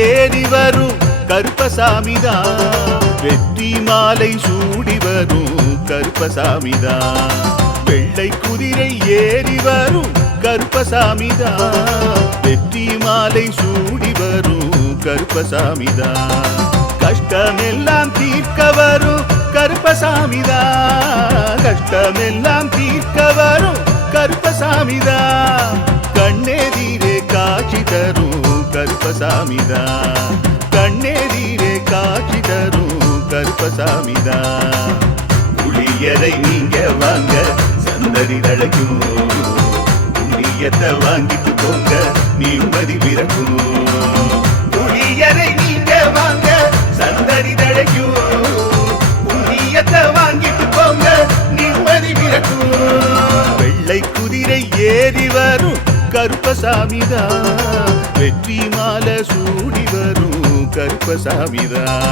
ஏறி வரும் கருப்பசாமிதான், வெற்றி மாலை சூடி வரும் கருப்பசாமிதான். வெள்ளை குதிரை ஏறி வரும் கருப்பசாமிதான், வெற்றி மாலை சூடி வரும் கருப்பசாமிதான். கஷ்டமெல்லாம் தீர்க்க வரும் கருப்பசாமிதான், கஷ்டமெல்லாம் தீர்க்க வரும் கருப்பசாமிதான். கண்ணெதிரே காட்சி தரும் கருப்பசாமிதான், கண்ணெதிரே காட்சி தரும் கருப்பசாமிதான். புளியரை நீங்க வாங்க சந்தடி தழைக்கும், புளியத்தை வாங்கிட்டு போங்க நிம்மதி பிறக்கும். புளியரை நீங்க வாங்க சந்தடி தழைக்கும், புளியத்தை வாங்கிட்டு போங்க நிம்மதி பிறக்கும். வெள்ளை குதிரை ஏறி வரும் கருப்பசாமிதான், வெற்றி மாலை சூடி வரும் கருப்பசாமிதான்.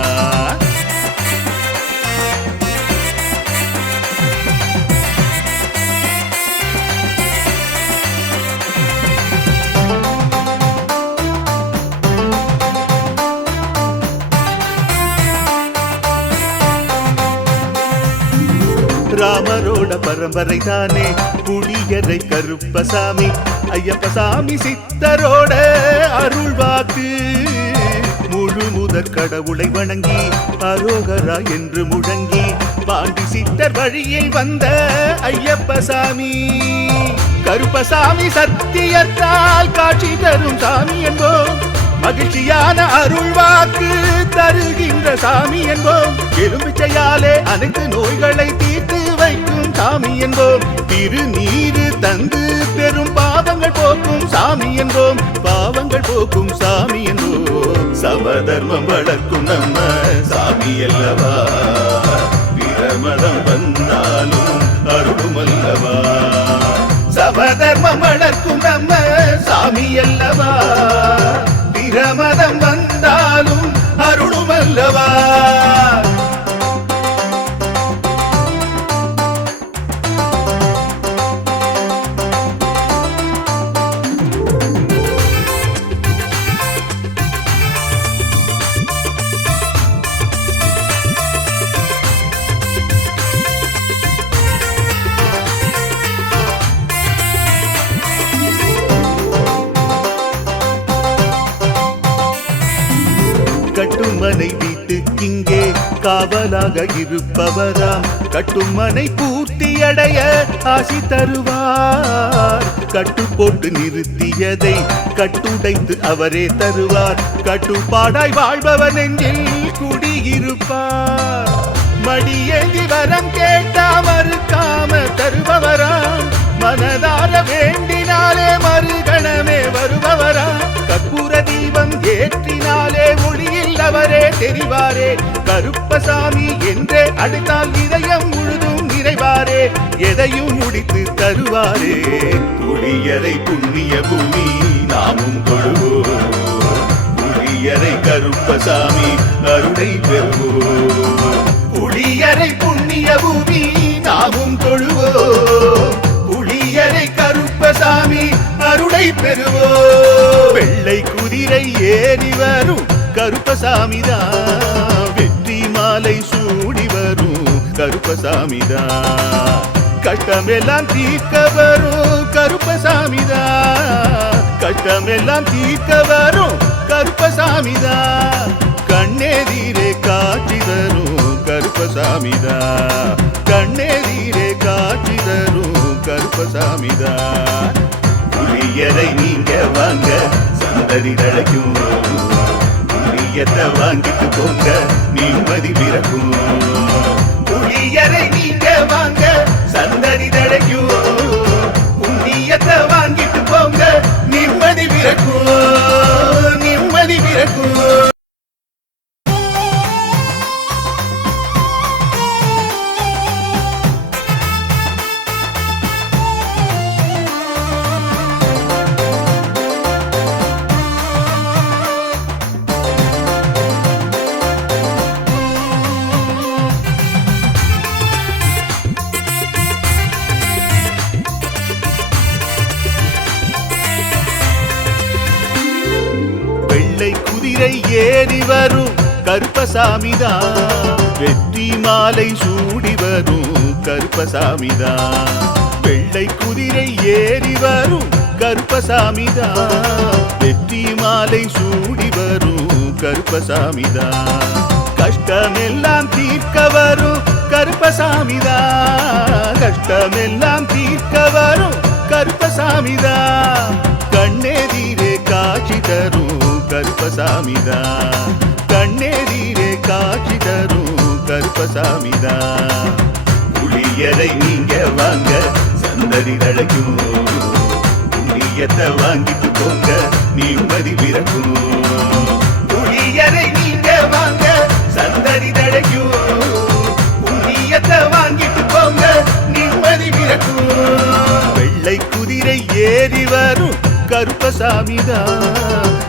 ராமரோட பரம்பரை தானே புளியரை கருப்பசாமி, ஐயப்பசாமி சித்தரோட அருள்வாக்கு. முழு முதற் கடவுளை வணங்கி அரோகரா என்று முழங்கி பாண்டி சித்தர் வழியில் வந்த ஐயப்பசாமி. கருப்பசாமி சத்தியத்தால் காட்சி தரும் சாமி என்போம், மகிழ்ச்சியான அருள்வாக்கு தருகின்ற சாமி என்போம். எலும்பிச்சையாலே அனைத்து நோய்களை தீர்த்து வைக்கும் சாமி என்போம். திருநீரு தந்து பெரும் பாவங்கள் போக்கும் சாமி என்போம், பாவங்கள் போக்கும் சாமி என்போம். சமதர்மம் வளர்க்கும் நம்ம சாமி அல்லவா, பிரமதம் வந்தாலும் அருளும் அல்லவா. சமதர்மம் வளர்க்கும் நம்ம சாமி அல்லவா, பிரமதம் வந்தாலும் அருளும் அல்லவா. கட்டுமனை வீட்டுக்கிங்கே காவலாக இருப்பவராம், கட்டுமனை பூர்த்தியடைய ஆசி தருவார். கட்டு போட்டு நிறுத்தியதை கட்டுடைத்து அவரே தருவார், கட்டுப்பாடாய் வாழ்பவர் நெஞ்சில் குடியிருப்பார். மடியேந்தி வரம் கேட்டா மறுக்காம தருபவராம், மனதார வேண்டினாலே மறுகணமே வருபவராம். கற்பூர தீபம் ஏற்றினாலே ஒளியில் அவரே தெரிவாரே, கருப்பசாமி என்றே அழைத்தால் இதயம் முழுதும் நிறைவாரே, எதையும் முடித்து தருவாரே. புளியரை புண்ணிய பூமி நாமும் தொழுவோம், புளியரை கருப்பசாமி அருளை பெறுவோம். புளியரை புண்ணிய பூமி நாமும் தொழுவோம், புளியரை கருப்பசாமி அருளை பெறுவோம். வெள்ளை குதிரை ஏறி வரும் கருப்பசாமிதான், வெற்றி மாலை சூடி வரும் கருப்பசாமிதான். கஷ்டமெல்லாம் தீர்க்க வரும் கருப்பசாமிதான், கஷ்டமெல்லாம் தீர்க்க வரும் கருப்பசாமிதான். கண்ணெதிரே காட்சி தரும் கருப்பசாமிதான், கண்ணெதிரே காட்சி தரும் கருப்பசாமிதான். புளியரை நீங்க வாங்க சந்ததி தழைக்கும், புளியத்தை வாங்கிட்டு போங்க நிம்மதி பிறக்கும். புளியரை நீங்க வாங்க சந்ததி தழைக்கும், புண்ணியத்தை வாங்கிட்டு போங்க நிம்மதி பிறக்கும். வெள்ளை குதிரை ஏறி வரும் கருப்பசாமிதான் வெற்றி மாலை சூடி வரும் கருப்பசாமிதான் வெள்ளை குதிரை ஏறி வரும் கருப்பசாமிதான் வெற்றி மாலை சூடி வரும் கருப்பசாமிதான் கஷ்டமெல்லாம் தீர்க்க வரும் கருப்பசாமிதான் கஷ்டமெல்லாம் தீர்க்க வரும் கருப்பசாமிதான் கண்ணெதிரே காட்சி தரும் கருப்பசாமிதான் கண்ணெதிரே காட்சி தரும் கருப்பசாமிதான் புளியரை நீங்க வாங்க சந்ததி தழைக்கும் புண்ணியத்தை வாங்கிட்டு போங்க நிம்மதி பிறக்கும் புளியரை நீங்க வாங்க சந்ததி தழைக்கும் புண்ணியத்தை வாங்கிட்டு போங்க நிம்மதி பிறக்கும் வெள்ளை குதிரை ஏறி வரும் கருப்பசாமிதான்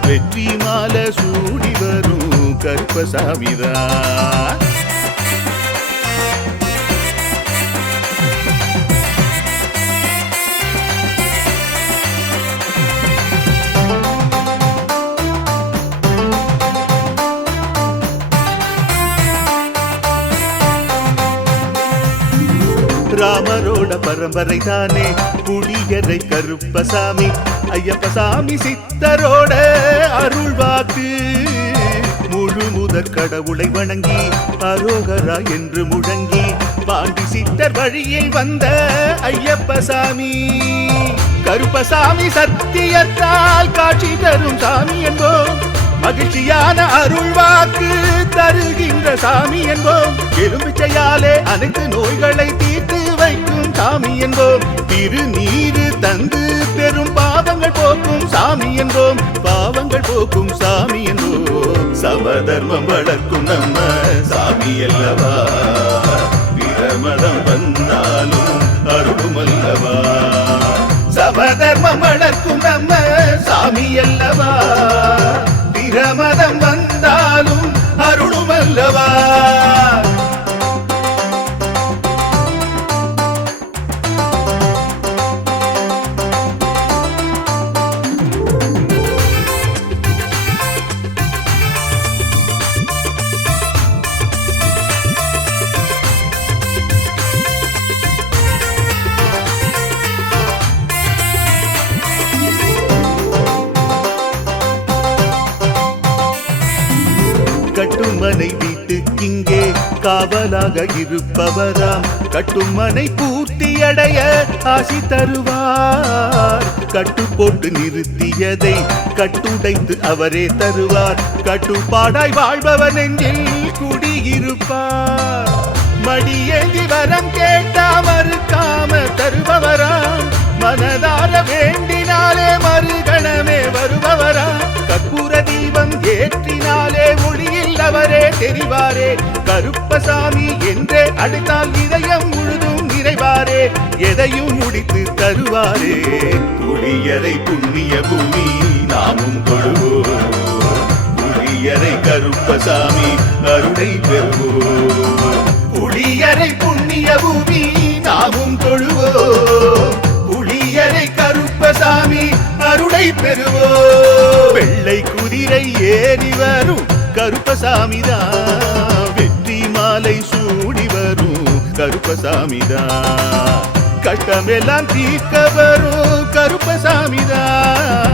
வெற்றி மாலை சூடி வரும் கருப்பசாமிதான் ராமரோட பரம்பரை தானே புளியரை கருப்பசாமி ஐயப்பசாமி சித்தரோட அருள்வாக்கு முழு முதற் கடவுளை வணங்கி அரோகரா என்று முழங்கி பாண்டி சித்தர் வழியில் வந்த ஐயப்பசாமி கருப்பசாமி சத்தியத்தால் காட்சி தரும் சாமி என்போம் மகிழ்ச்சியான அருள்வாக்கு தருகின்ற சாமி என்போம் எலும்பிச்சையாலே அனைத்து நோய்களை தீர்த்து வைக்கும் சாமி என்போம் திருநீரு தந்து பெரும் பாவங்கள் போக்கும் சாமி என்போம் பாவங்கள் போக்கும் சாமி என்போம் சமதர்மம் வளர்க்கும் நம்ம சாமி அல்லவா பிரமதம் வந்தாலும் அருளும் அல்லவா சமதர்மம் வளர்க்கும் நம்ம சாமி அல்லவா பிரமதம் வந்தாலும் அருளும் அல்லவா கட்டுமனை வீட்டுக்கிங்கே காவலாக இருப்பவராம் கட்டுமனை பூர்த்தியடைய ஆசி தருவார் கட்டு போட்டு நிறுத்தியதை கட்டுடைத்து அவரே தருவார் கட்டுப்பாடாய் வாழ்பவர் நெஞ்சில் குடியிருப்பார் மடியேந்தி வரம் கேட்டா மறுக்காம தருபவராம் மனதார வேண்டினாலே மறுகணமே வருபவராம் கற்பூர தீபம் ஏற்றினாலே ஒளியில் அவரே தெரிவாரே கருப்பசாமி என்றே அழைத்தால் இதயம் முழுதும் நிறைவாரே எதையும் முடித்து தருவாரே புளியரை புண்ணிய பூமி நாமும் கொள்வோம் புளியரை கருப்பசாமி அருளை பெறுவோம் புளியரை புண்ணிய பூமி நாமும் தொழுவோம் புளியரை கருப்பசாமி அருளை பெறுவோம் வெள்ளை குதிரை ஏறி வரும் கருப்பசாமிதான் வெற்றி மாலை சூடி வரும் கருப்பசாமிதான் கட்டமெல்லாம் தீர்க்க வரும் கருப்பசாமிதான்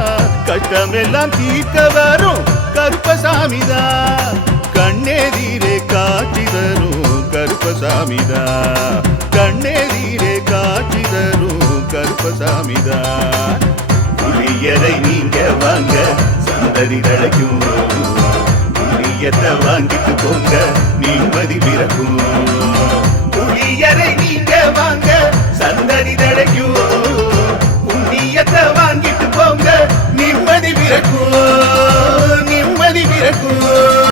கட்டமெல்லாம் தீர்க்க வரும் கருப்பசாமிதான் கண்ணெதிரே காட்சி தரும் கருப்பசாமிதான் கண்ணெதிரே காட்சி தரும் கருப்பசாமிதான் புளியரை நீங்க வாங்க சந்ததி தழைக்கும் புளியத்தை வாங்கிட்டு போங்க நிம்மதி பிறக்கும் புளியரை நீங்க வாங்க சந்ததி தழைக்கும் புண்ணியத்தை வாங்கிட்டு போங்க நிம்மதி பிறக்கும் நிம்மதி பிறக்கும்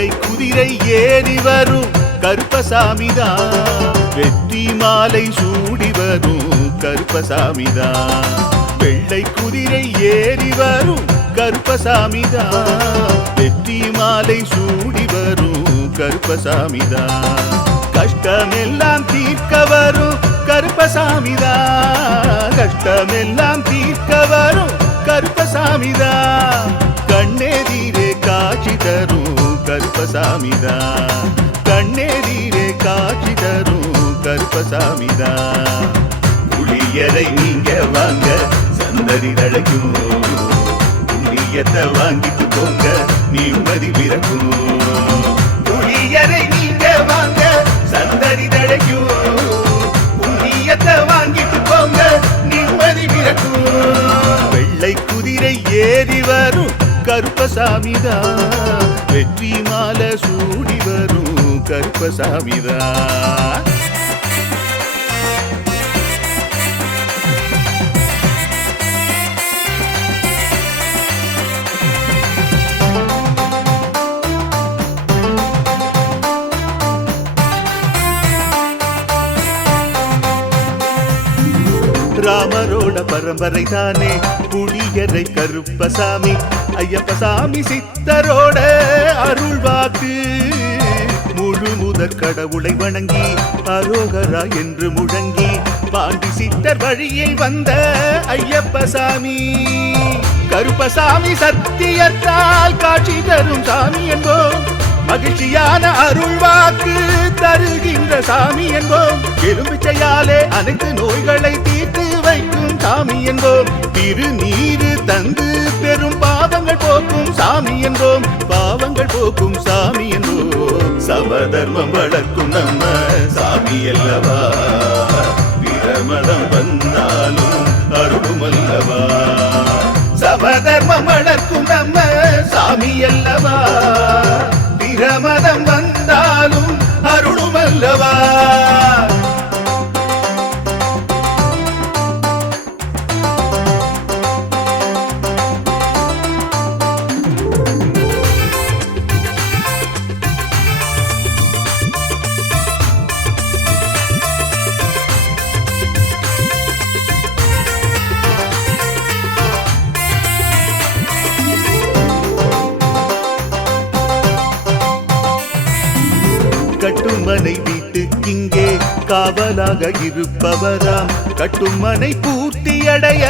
வெள்ளை குதிரை ஏறி வரும் கருப்பசாமிதான், வெற்றி மாலை சூடி வரும் கருப்பசாமிதான். வெள்ளை குதிரை ஏறி வரும் கருப்பசாமிதான், வெற்றி மாலை சூடி வரும் கருப்பசாமிதான். கஷ்டமெல்லாம் தீர்க்க வரும் கருப்பசாமிதான், கஷ்டமெல்லாம் தீர்க்க வரும் கருப்பசாமிதான். கண்ணெதிரே காட்சி தரும் கருப்பசாமிதான், கண்ணெதிரே காட்சி தரும் கருப்பசாமிதான். புளியரை நீங்க வாங்க சந்ததி தழைக்கும், புண்ணியத்தை வாங்கிட்டு போங்க நிம்மதி பிறக்கும். புளியரை நீங்க வாங்க சந்ததி தழைக்கும், புண்ணியத்தை வாங்கிட்டு போங்க நிம்மதி பிறக்கும். வெள்ளை குதிரை ஏறி வரும் கருப்பசாமிதான், வெற்றி மாலை சூடி வரும் கருப்பசாமிதான். ராமரோட பரம்பரை தானே புளியரை கருப்பசாமி, ஐயப்பசாமி சித்தரோட அருள்வாக்கு. முழு முதற் கடவுளை வணங்கி அரோகரா என்று முழங்கி பாண்டி சித்தர் வழியில் வந்த ஐயப்பசாமி. கருப்பசாமி சத்தியத்தால் காட்சி தரும் சாமி என்போம், மகிழ்ச்சியான அருள்வாக்கு தருகின்ற சாமி என்போம். எலும்பிச்சையாலே அனைத்து நோய்களை தீர்த்து வைக்கும் சாமி என்போம். திருநீரு தந்து பெரும் பாவங்கள் போக்கும் சாமி என்போம், பாவங்கள் போக்கும் சாமி என்போம். சமதர்மம் வளர்க்கும் நம்ம சாமி அல்லவா, பிரமதம் வந்தாலும் அருளும் அல்லவா. சமதர்மம் வளர்க்கும் நம்ம சாமி அல்லவா, பிரமதம் வந்தாலும் அருளும் அல்லவா. கட்டுமனை வீட்டுக்கிங்கே காவலாக இருப்பவராம், கட்டுமனை பூர்த்தியடைய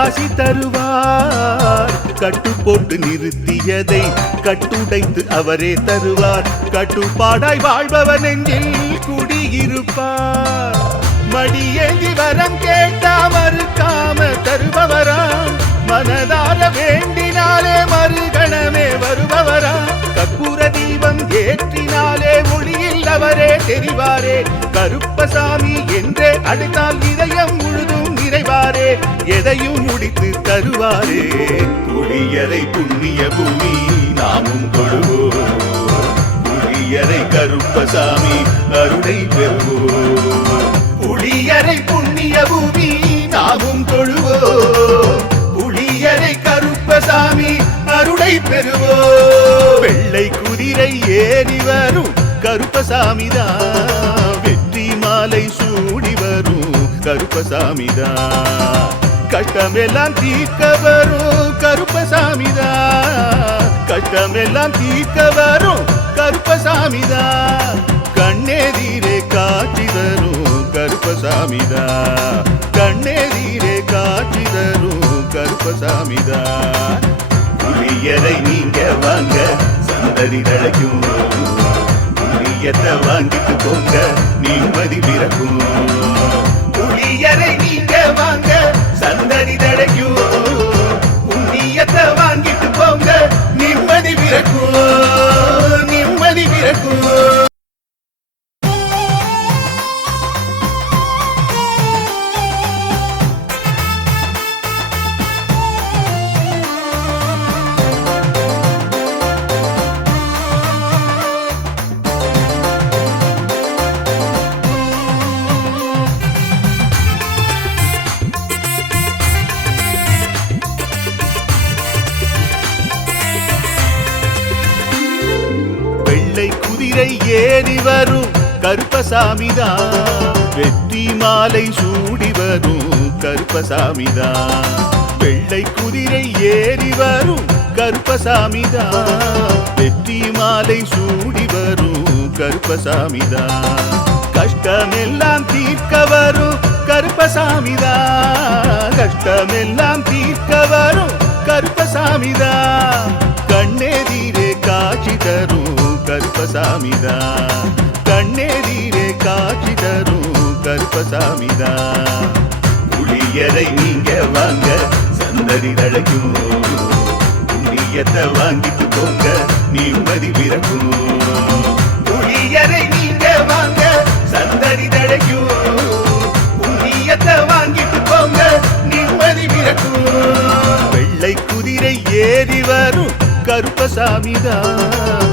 ஆசி தருவார். கட்டு போட்டு நிறுத்தியதை கட்டுடைத்து அவரே தருவார், கட்டுப்பாடாய் வாழ்பவன் நெஞ்சில் குடியிருப்பார். மடியேந்தி வரம் கேட்டா மறுக்காம தருபவராம், மனதார வேண்டினாலே மறுகணமே வருபவரா. கற்பூர தீபம் ஏற்றினாலே ஒளியில் அவரே தெரிவாரே, கருப்பசாமி என்றே அழைத்தால் இதயம் முழுதும் நிறைவாரே, எதையும் முடித்து தருவாரே. புளியரை புண்ணிய பூமி நாமும் தொழுவோம், புளியரை கருப்பசாமி அருளை பெறுவோம். புளியரை புண்ணிய பூமி நாமும் தொழுவோம், புளியரை கருப்பசாமி அருளை பெறுவோம். வெள்ளை குதிரை ஏறி வரும் கருப்பசாமிதான், வெற்றி மாலை சூடி வரும் கருப்பசாமிதான். கஷ்டமெல்லாம் தீர்க்க வரும் கருப்பசாமிதான், கஷ்டமெல்லாம் தீர்க்க வரும் கருப்பசாமிதான். கண்ணெதிரே காட்சி தரும் கருப்பசாமிதான், கண்ணெதிரே காட்சி தரும் கருப்பசாமிதான். புளியரை நீங்க வாங்க சந்ததி தழைக்கும், புளியத்தை வாங்கிட்டு போங்க நிம்மதி பிறக்கும். புளியரை நீங்க வாங்க சந்ததி தழைக்கும், புண்ணியத்தை வாங்கிட்டு போங்க நிம்மதி பிறக்கும், நிம்மதி பிறக்கும். வெள்ளை குதிரை ஏறி வரும் கருப்பசாமிதான் வெற்றி மாலை சூடி வரும் கருப்பசாமிதான் வெள்ளை குதிரை ஏறி வரும் கருப்பசாமிதான் வெற்றி மாலை சூடி வரும் கருப்பசாமிதான் கஷ்டமெல்லாம் தீர்க்க வரும் கருப்பசாமிதான் கஷ்டமெல்லாம் தீர்க்க வரும் கருப்பசாமிதான் கண்ணெதிரே காட்சி தரும் கருப்பசாமிதான் கண்ணெதிரே காட்சி தரும் கருப்பசாமிதான் புளியரை நீங்க வாங்க சந்ததி தழைக்கும் புண்ணியத்தை வாங்கிட்டு போங்க நிம்மதி பிறக்கும் புளியரை நீங்க வாங்க சந்ததி தழைக்கும் புண்ணியத்தை வாங்கிட்டு போங்க நிம்மதி பிறக்கும் வெள்ளை குதிரை ஏறி வரும் கருப்பசாமிதான்